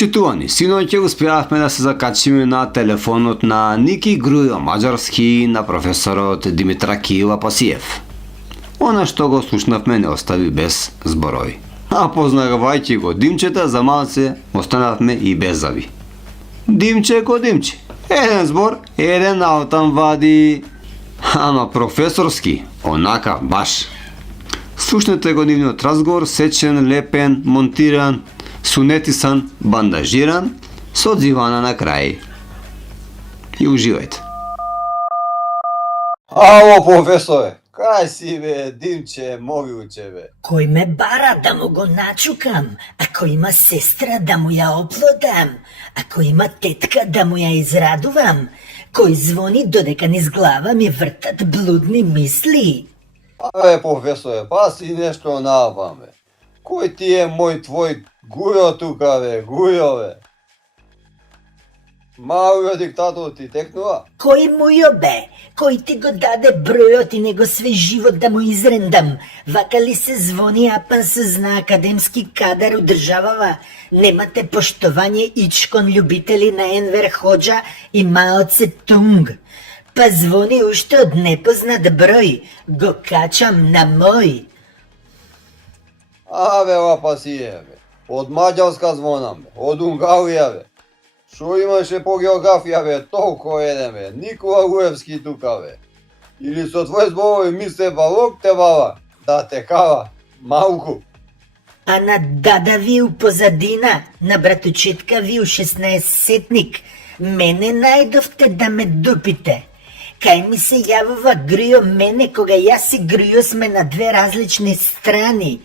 Почитувани, синоќе успеавме да се закачиме на телефонот на Ники Грујо Маđарски на професорот Димитра Киева Пасиев. Она што го слушнавме не остави без зборови. А познавајќи го Димчета, за малце останавме и без зави. Димче ко Димче. Еден збор, еден наутам вади. Ама професорски, онака баш. Слушнете го нивниот разговор, сечен, лепен, монтиран, сунетисан, бандажиран, со дзивана на крај. И уживајте. Ало, професоре, кај си бе, Димче, мовилче бе? Кој ме бара да му го начукам, ако има сестра да му ја оплодам, ако има тетка да му ја израдувам, кој звони додека низ глава ми вртат блудни мисли. Абе, професоре, па си нешто наапаме. Кој ти е мој твој Гујо тука бе, Гујо бе? Малиот диктатор ти текнува? Кој мујо бе? Кој ти го даде бројот и него све живот да му изрендам? Вака ли се звони апан се зна академски кадар у државава? Немате поштовање ичкон љубители на Енвер Хоџа и Мао Цетунг. Па звони уште од непознат број, го качам на мој. Абе, лапа си е бе. Од Маđarска звонам бе, од Унгарија бе. Шо имаше по географија бе, толку еден бе, Никола Груевски тука бе. Или со твој зборови мисле балок те бала, да те кава, малку. А на дада ви у позадина, на братучетка ви у 16-сетник, мене најдовте да ме дупите. Кај ми се јавува Грујо мене, кога јас и Грујо сме на две различни страни.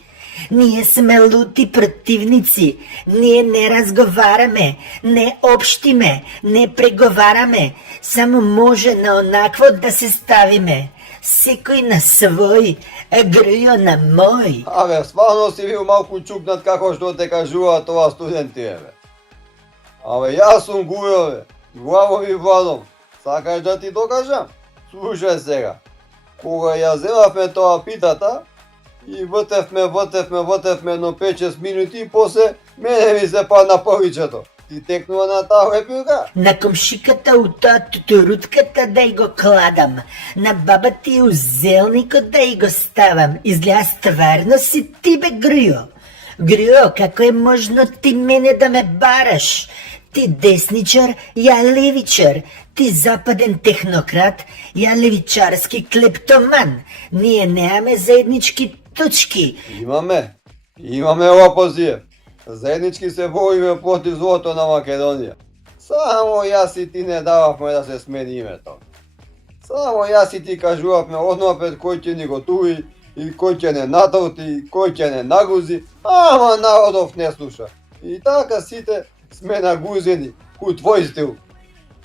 Ние сме лути противници, ние не разговараме, не обштиме, не преговараме, само може на онакво да се ставиме. Секој на свој, а Грујо на мој. Абе, стварно си бил малку чукнат како што те кажува тоа студенти бе. Абе, јас сум Гујо бе, главом и владом. Сакаш да ти докажам? Слушај сега. Кога ја земавме тоа питата, и вртевме, но 5-6 минути и после мене ми се падна повичето. Ти текнува на таа лепилка? На комшиката у тоа туторутката да ја го кладам, на баба ти у зелникот да ја го ставам. Изгледа стварно си ти бе Грујо. Грујо, како е можно ти мене да ме бараш? Ти десничар, ја левичар. Ти западен технократ, ја левичарски клептоман. Ние немаме заеднички точки. Имаме опозија. Заеднички се бориме против злото на Македонија. Само јас и ти не дававме да се смени името. Само јас и ти кажувавме однапред кој ќе ни го тури, и кој ќе не натрти, кој ќе не нагузи, ама народов не слуша. И така сите сме нагузени у твој стил.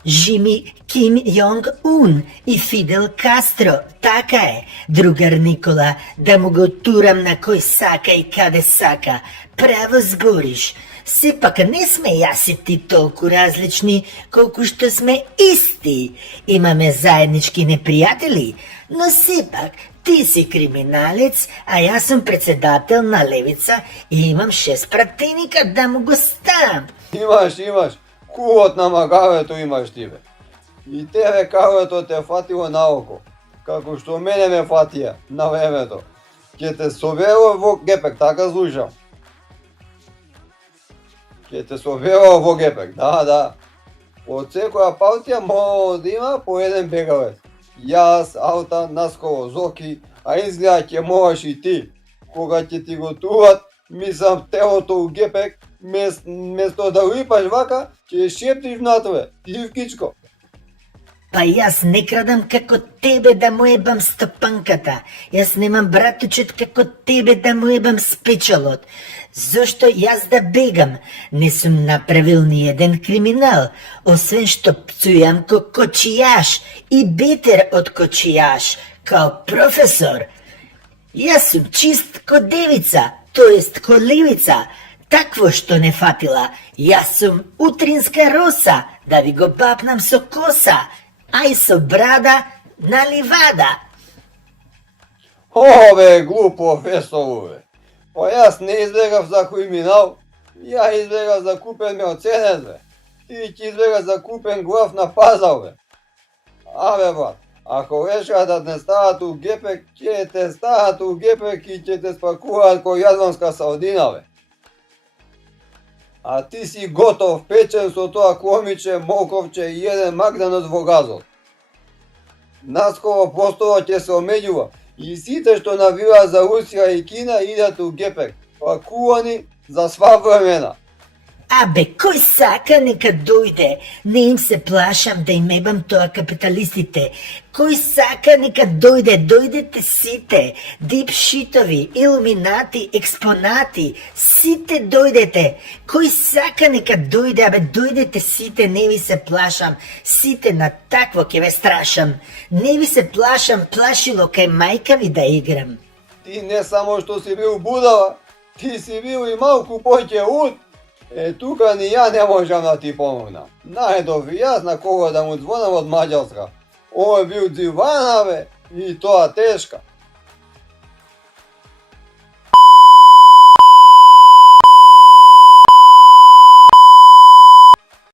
Жими Ким Јонг Ун и Фидел Кастро, така е, другар Никола, да му го турам на кој сака и каде сака. Право збориш. Сепак не сме јас и ти толку различни, колку што сме исти. Имаме заеднички непријатели, но сепак ти си криминалец, а јас сум председател на Левица и имам 6 пратеника да му го ставам. Имаш. Кувот на магавето имаш ти бе. И тебе кавето те фатило на око, како што мене ме фатија на времето. Ке те соберо во гепек, така слушам. Ке те соберо во гепек, да. Од секоја партија мора да има по еден бегавец. Јас, Алта, наскоро Зоки, а изгледа ќе можеш и ти. Кога ќе ти го турат, мислам телото у гепек, место да липаш вака, ќе шептиш внатре, дивкичко. Па јас не крадам како тебе да му ебам стопанката. Јас немам братучет како тебе да му ебам спечалот. Зошто јас да бегам? Не сум направил ни еден криминал, освен што пцујам ко кочијаш и бетер од кочијаш, као професор. Јас сум чист ко девица, тоест ко левица. Такво што не фатила, јас сум утринска роса, да ви го бапнам со коса, ај со брада на ливада. О, бе, глуп професору, бе. Па јас не избегав за криминал, Ja izgleda zakupem me ocenezve. Ti ti izgleda zakupem glav na pazave. Ave brat, ako veška da te stavati u gepek, će te stavati u gepek i će te spakuvat ko jadranska sardinave. A ti si gotov, pečen su to aklomiće, mokovće i jedan magdanoc vogazot. Naskoro postova će se omeđuva i site što navila za Rusija i Kina idat u gepek, pakuvani za sva vremena. Абе, кој сака нека дојде, не им се плашам да им ебам тоа капиталистите. Кој сака нека дојде, дојдете сите, дипшитови, илуминати, експонати, сите дојдете. Кој сака нека дојде, абе дојдете сите, не ви се плашам, сите на такво ќе ве страшам. Не ви се плашам, плашило кај мајка ви да играм. Ti ne samo što si bil budala, ti si bil i malku poće ud. Tuka ni ja ne možem da ti pomognem. Najdobi jaz na koga da mu zvonam od Mađarska. Ovo je bil divanave i toa teška.